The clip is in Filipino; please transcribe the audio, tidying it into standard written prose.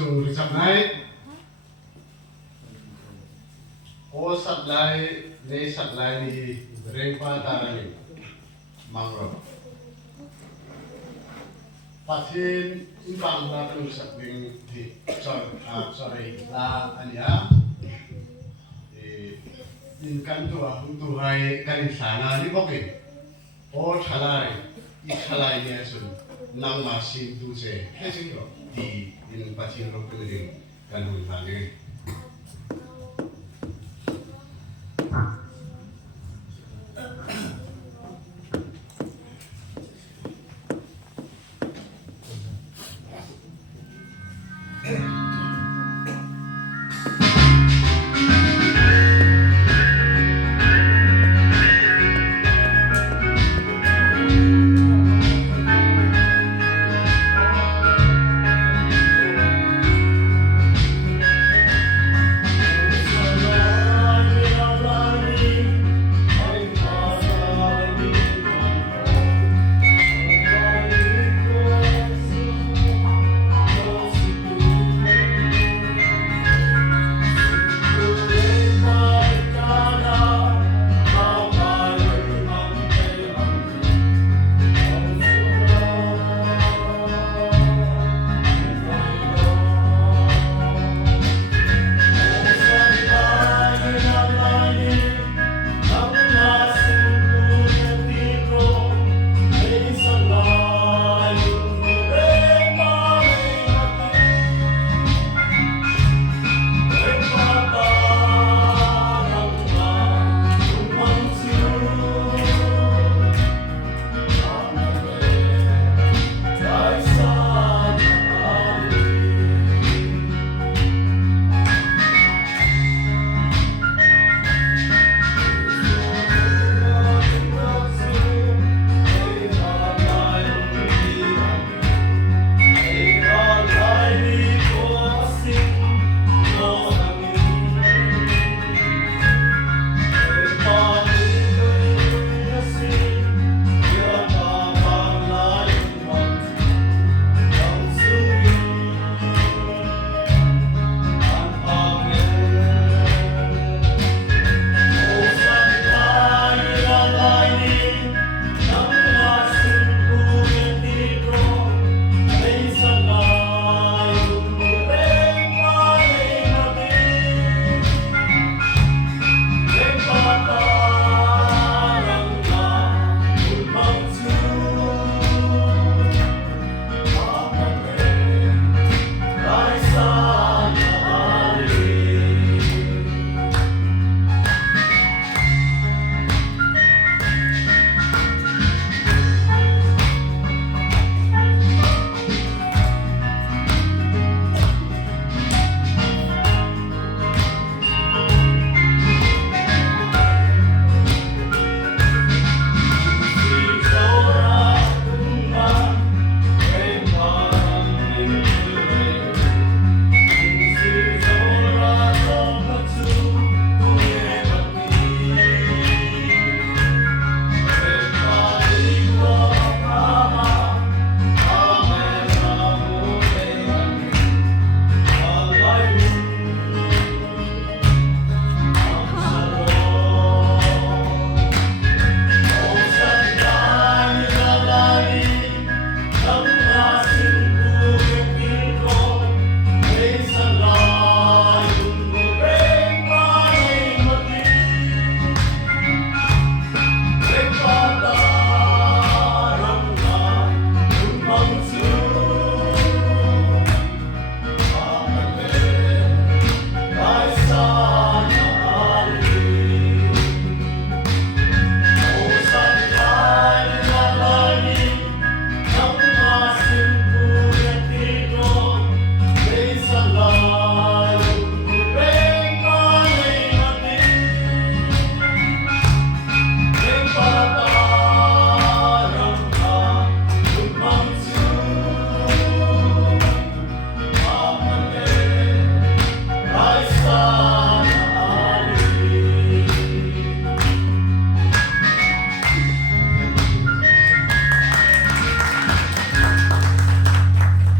chung ri chak nai o sat lai nei sat lai ni reng pa ta ni mang ro pathin in bang la tu sak wing thi chorai la ania in kan tu hai kan sana ni bokin o thalai I thalai ni asun nang ma sin tu se he sing ro di in pathin ro tu ding kan hu than ni